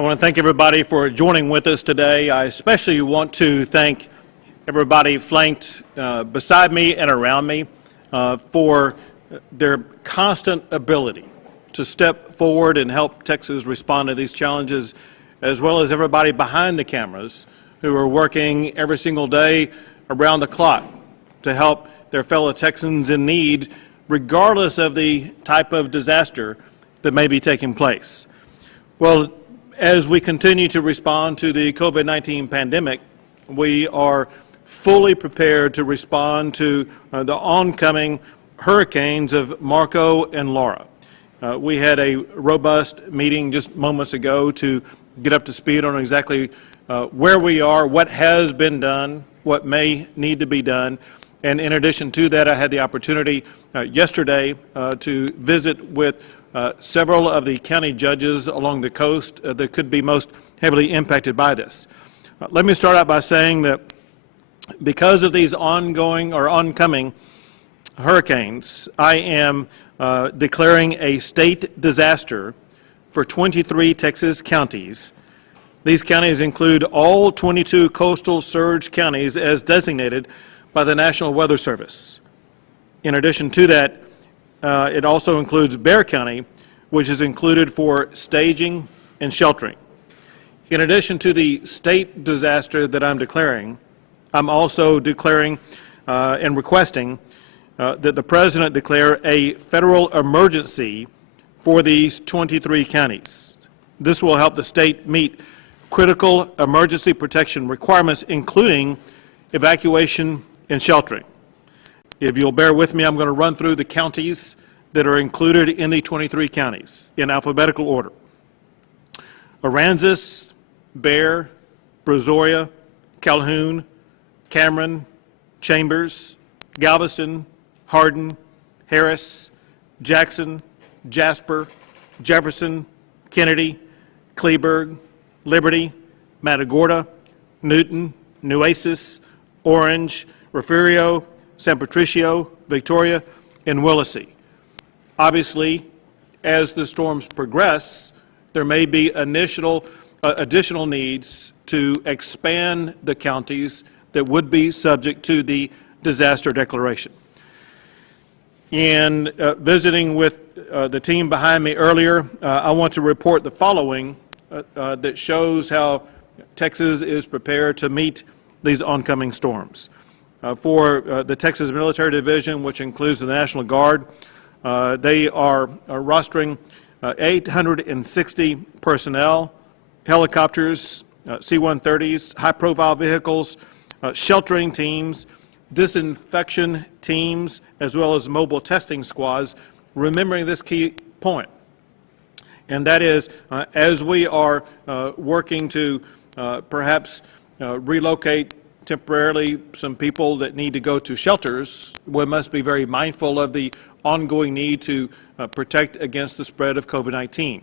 I want to thank everybody for joining with us today. I especially want to thank everybody flanked beside me and around me for their constant ability to step forward and help Texas respond to these challenges, as well as everybody behind the cameras who are working every single day around the clock to help their fellow Texans in need, regardless of the type of disaster that may be taking place. Well, as we continue to respond to the COVID-19 pandemic, we are fully prepared to respond to the oncoming hurricanes of Marco and Laura. We had a robust meeting just moments ago to get up to speed on exactly where we are, what has been done, what may need to be done. And in addition to that, I had the opportunity yesterday to visit with several of the county judges along the coast that could be most heavily impacted by this. Let me start out by saying that because of these ongoing or oncoming hurricanes, I am declaring a state disaster for 23 Texas counties. These counties include all 22 coastal surge counties as designated by the National Weather Service. In addition to that, it also includes Bexar County, which is included for staging and sheltering. In addition to the state disaster that I'm declaring, I'm also declaring and requesting that the President declare a federal emergency for these 23 counties. This will help the state meet critical emergency protection requirements, including evacuation and sheltering. If you'll bear with me, I'm going to run through the counties that are included in the 23 counties in alphabetical order: Aransas, Bexar, Brazoria, Calhoun, Cameron, Chambers, Galveston, Hardin, Harris, Jackson, Jasper, Jefferson, Kennedy, Kleberg, Liberty, Matagorda, Newton, Nueces, Orange, Refugio, San Patricio, Victoria, and Willacy. Obviously, as the storms progress, there may be additional needs to expand the counties that would be subject to the disaster declaration. In visiting with the team behind me earlier, I want to report the following that shows how Texas is prepared to meet these oncoming storms. For the Texas Military Division, which includes the National Guard, they are rostering 860 personnel, helicopters, C-130s, high-profile vehicles, sheltering teams, disinfection teams, as well as mobile testing squads, remembering this key point. And that is, as we are working to perhaps relocate temporarily some people that need to go to shelters, we must be very mindful of the ongoing need to protect against the spread of COVID-19.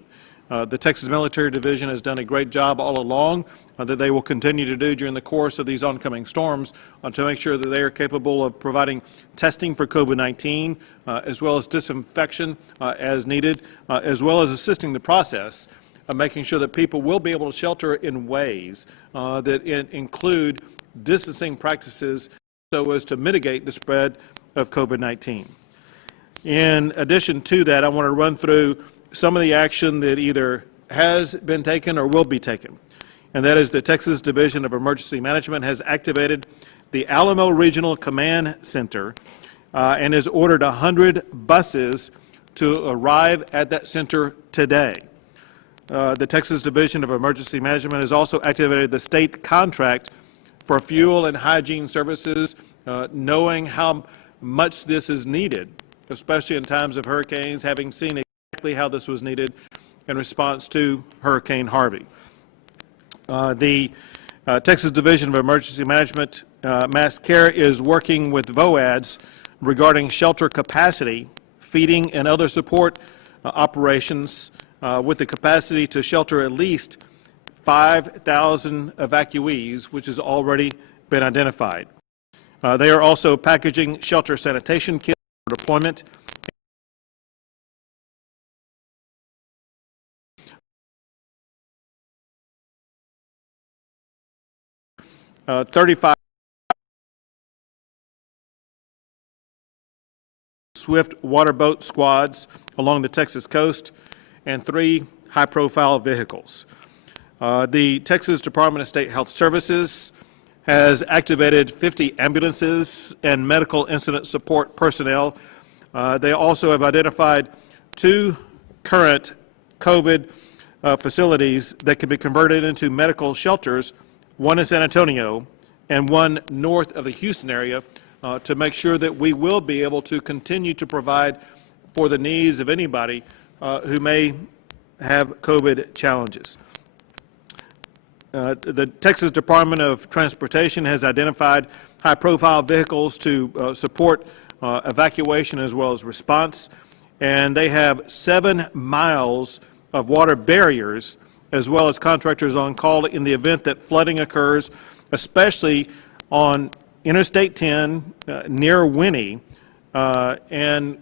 The Texas Military Division has done a great job all along that they will continue to do during the course of these oncoming storms to make sure that they are capable of providing testing for COVID-19 as well as disinfection as needed, as well as assisting the process of making sure that people will be able to shelter in ways that include distancing practices so as to mitigate the spread of COVID-19. In addition to that, I want to run through some of the action that either has been taken or will be taken. And that is the Texas Division of Emergency Management has activated the Alamo Regional Command Center and has ordered 100 buses to arrive at that center today. The Texas Division of Emergency Management has also activated the state contract for fuel and hygiene services, knowing how much this is needed, especially in times of hurricanes, having seen exactly how this was needed in response to Hurricane Harvey. The Texas Division of Emergency Management, Mass Care, is working with VOADS regarding shelter capacity, feeding, and other support operations with the capacity to shelter at least 5,000 evacuees, which has already been identified. They are also packaging shelter sanitation kits for deployment 35 swift waterboat squads along the Texas coast, and 3 high-profile vehicles. The Texas Department of State Health Services has activated 50 ambulances and medical incident support personnel. They also have identified 2 current COVID facilities that can be converted into medical shelters, one in San Antonio and one north of the Houston area, to make sure that we will be able to continue to provide for the needs of anybody who may have COVID challenges. The Texas Department of Transportation has identified high-profile vehicles to support evacuation as well as response, and they have 7 miles of water barriers as well as contractors on call in the event that flooding occurs, especially on Interstate 10 near Winnie, and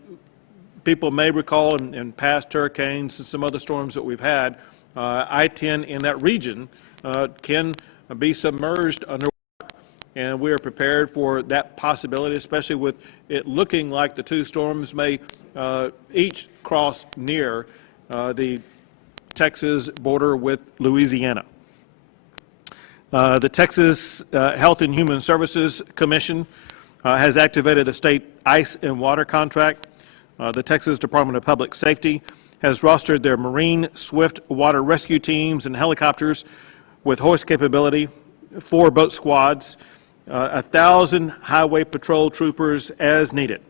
people may recall in past hurricanes and some other storms that we've had, I-10 in that region can be submerged underwater, and we are prepared for that possibility, especially with it looking like the 2 storms may each cross near the Texas border with Louisiana. The Texas Health and Human Services Commission has activated the state ice and water contract. The Texas Department of Public Safety has rostered their Marine Swift water rescue teams and helicopters with hoist capability, 4 boat squads, 1,000 highway patrol troopers as needed.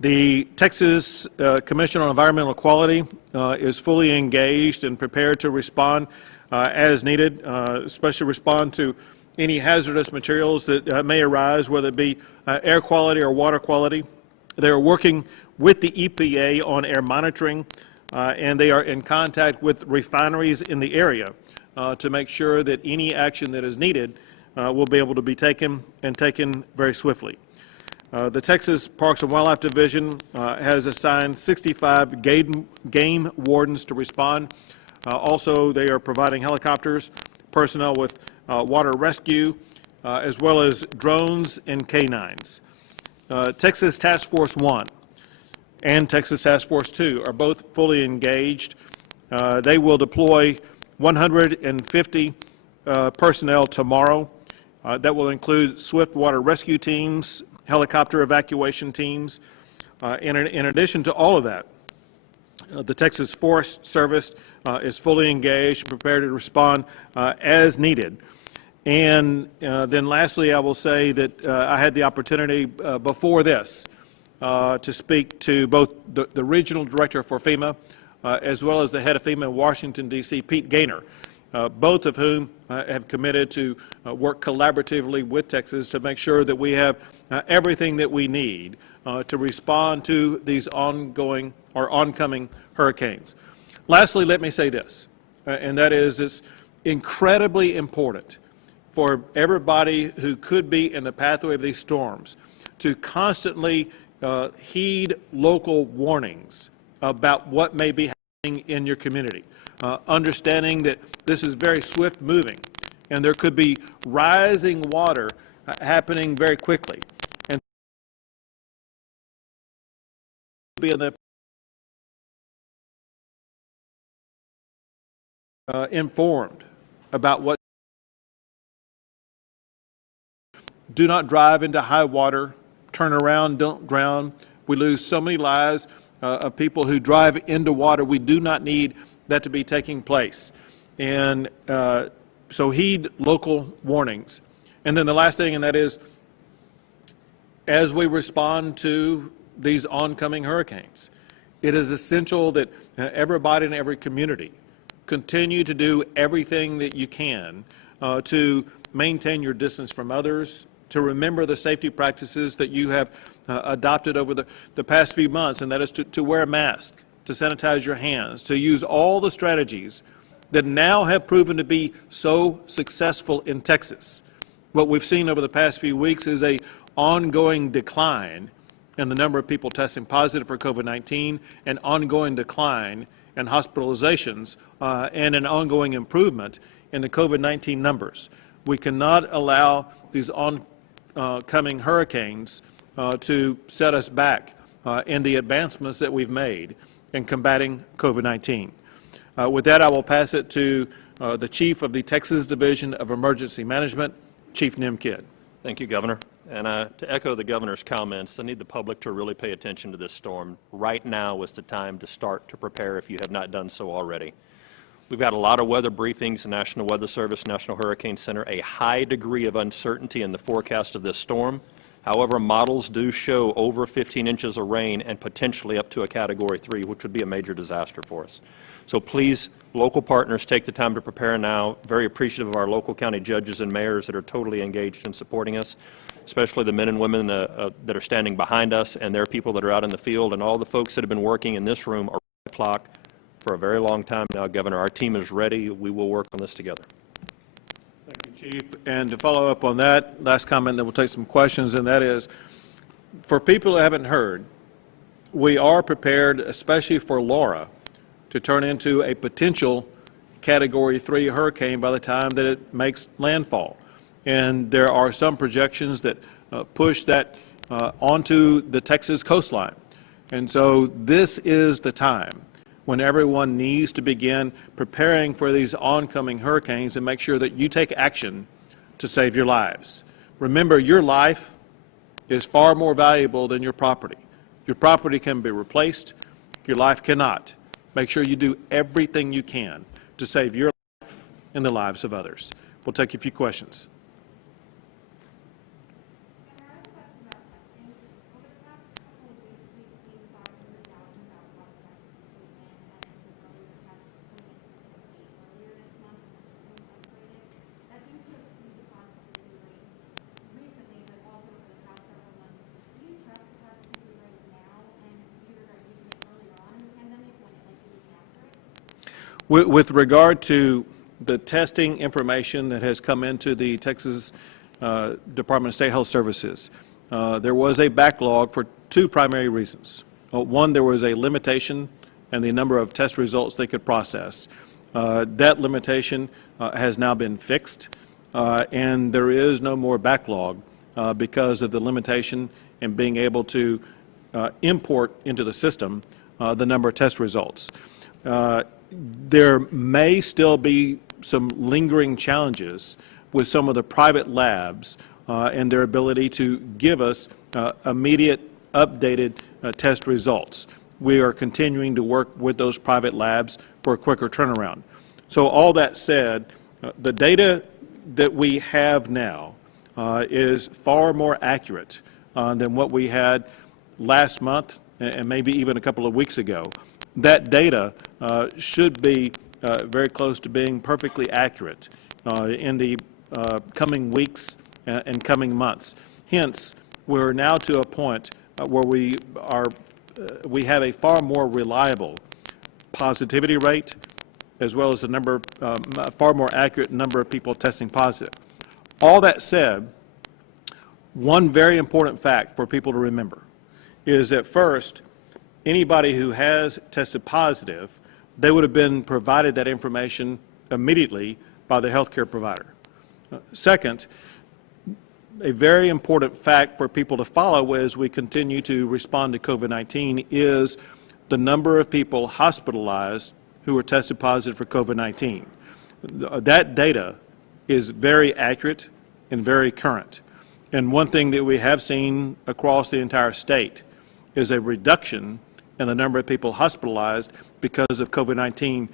The Texas Commission on Environmental Quality is fully engaged and prepared to respond as needed, especially respond to any hazardous materials that may arise, whether it be air quality or water quality. They are working with the EPA on air monitoring, and they are in contact with refineries in the area to make sure that any action that is needed will be able to be taken and taken very swiftly. The Texas Parks and Wildlife Division has assigned 65 game wardens to respond. Also, they are providing helicopters, personnel with water rescue, as well as drones and canines. Texas Task Force 1 and Texas Task Force 2 are both fully engaged. They will deploy 150 personnel tomorrow. That will include swift water rescue teams, helicopter evacuation teams. In addition to all of that, the Texas Forest Service is fully engaged and prepared to respond as needed. And then lastly, I will say that I had the opportunity before this to speak to both the regional director for FEMA as well as the head of FEMA in Washington, D.C., Pete Gaynor, both of whom have committed to work collaboratively with Texas to make sure that we have everything that we need to respond to these ongoing or oncoming hurricanes. Lastly, let me say this, and that is it's incredibly important for everybody who could be in the pathway of these storms to constantly heed local warnings about what may be happening in your community, understanding that this is very swift moving and there could be rising water happening very quickly. And be in the informed about what. Do not drive into high water. Turn around, don't drown. We lose so many lives of people who drive into water. We do not need that to be taking place. And so heed local warnings. And then the last thing, and that is, as we respond to these oncoming hurricanes, it is essential that everybody in every community continue to do everything that you can to maintain your distance from others, to remember the safety practices that you have adopted over the past few months, and that is to wear a mask, to sanitize your hands, to use all the strategies that now have proven to be so successful in Texas. What we've seen over the past few weeks is an ongoing decline in the number of people testing positive for COVID-19, an ongoing decline and hospitalizations and an ongoing improvement in the COVID-19 numbers. We cannot allow these oncoming hurricanes to set us back in the advancements that we've made in combating COVID-19. With that, I will pass it to the Chief of the Texas Division of Emergency Management, Chief Nim Kidd. Thank you, Governor. And to echo the Governor's comments, I need the public to really pay attention to this storm. Right now is the time to start to prepare if you have not done so already. We've had a lot of weather briefings, the National Weather Service, National Hurricane Center, a high degree of uncertainty in the forecast of this storm. However, models do show over 15 inches of rain and potentially up to a Category 3, which would be a major disaster for us. So please, local partners, take the time to prepare now. Very appreciative of our local county judges and mayors that are totally engaged in supporting us, especially the men and women that are standing behind us and their people that are out in the field, and all the folks that have been working in this room around the clock for a very long time now. Governor, our team is ready. We will work on this together. Thank you, Chief. And to follow up on that last comment, then we'll take some questions, and that is, for people who haven't heard, we are prepared, especially for Laura, to turn into a potential Category 3 hurricane by the time that it makes landfall. And there are some projections that push that onto the Texas coastline. And so this is the time when everyone needs to begin preparing for these oncoming hurricanes and make sure that you take action to save your lives. Remember, your life is far more valuable than your property. Your property can be replaced, your life cannot. Make sure you do everything you can to save your life and the lives of others. We'll take a few questions. With regard to the testing information that has come into the Texas Department of State Health Services, there was a backlog for two primary reasons. One, there was a limitation in the number of test results they could process. That limitation has now been fixed, and there is no more backlog because of the limitation in being able to import into the system the number of test results. There may still be some lingering challenges with some of the private labs and their ability to give us immediate, updated test results. We are continuing to work with those private labs for a quicker turnaround. So all that said, the data that we have now is far more accurate than what we had last month and maybe even a couple of weeks ago. That data should be very close to being perfectly accurate in the coming weeks and coming months. Hence, we're now to a point where we have a far more reliable positivity rate, as well as a far more accurate number of people testing positive. All that said, one very important fact for people to remember is that first, anybody who has tested positive, they would have been provided that information immediately by the healthcare provider. Second, a very important fact for people to follow as we continue to respond to COVID-19 is the number of people hospitalized who were tested positive for COVID-19. That data is very accurate and very current. And one thing that we have seen across the entire state is a reduction in the number of people hospitalized because of COVID-19.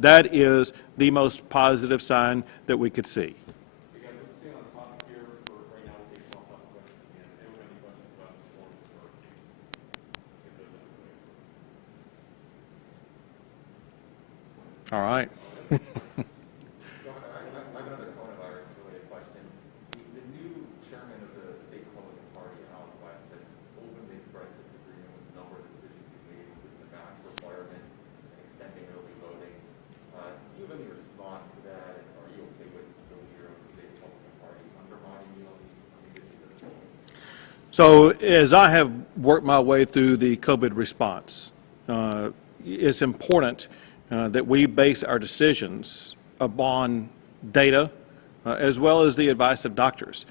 That is the most positive sign that we could see. All right. So as I have worked my way through the COVID response, it's important that we base our decisions upon data as well as the advice of doctors.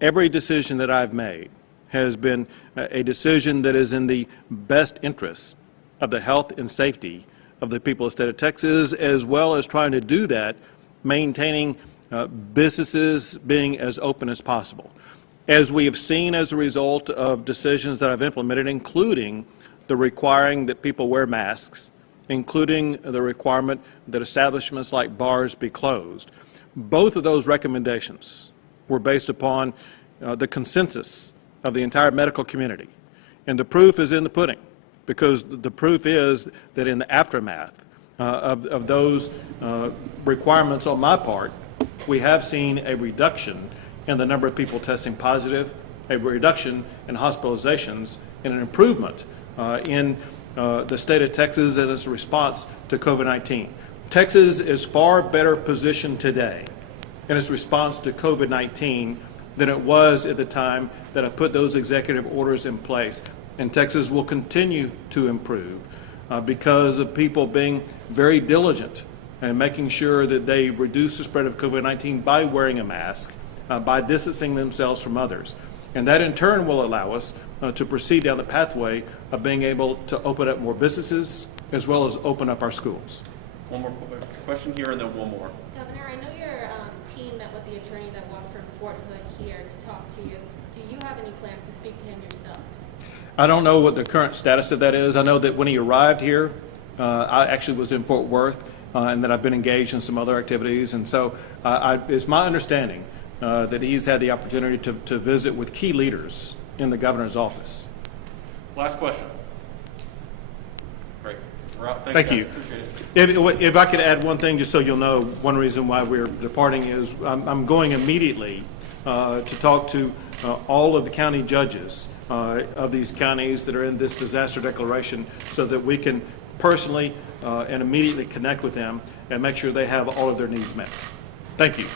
Every decision that I've made has been a decision that is in the best interest of the health and safety of the people of the state of Texas, as well as trying to do that, maintaining businesses being as open as possible. As we have seen as a result of decisions that I've implemented, including the requiring that people wear masks, including the requirement that establishments like bars be closed, both of those recommendations were based upon the consensus of the entire medical community. And the proof is in the pudding, because the proof is that in the aftermath of those requirements on my part, we have seen a reduction in the number of people testing positive, a reduction in hospitalizations, and an improvement in the state of Texas and its response to COVID-19. Texas is far better positioned today in its response to COVID-19 than it was at the time that I put those executive orders in place. And Texas will continue to improve because of people being very diligent and making sure that they reduce the spread of COVID-19 by wearing a mask, by distancing themselves from others. And that in turn will allow us to proceed down the pathway of being able to open up more businesses as well as open up our schools. One more question here and then one more. Governor, I know your team met with the attorney that walked from Fort Hood here to talk to you. Do you have any plans to speak to him yourself? I don't know what the current status of that is. I know that when he arrived here, I actually was in Fort Worth and that I've been engaged in some other activities. And so it's my understanding that he's had the opportunity to visit with key leaders in the governor's office. Last question. Great. We're out. Thank you. If I could add one thing, just so you'll know, one reason why we're departing is I'm going immediately to talk to all of the county judges of these counties that are in this disaster declaration so that we can personally and immediately connect with them and make sure they have all of their needs met. Thank you.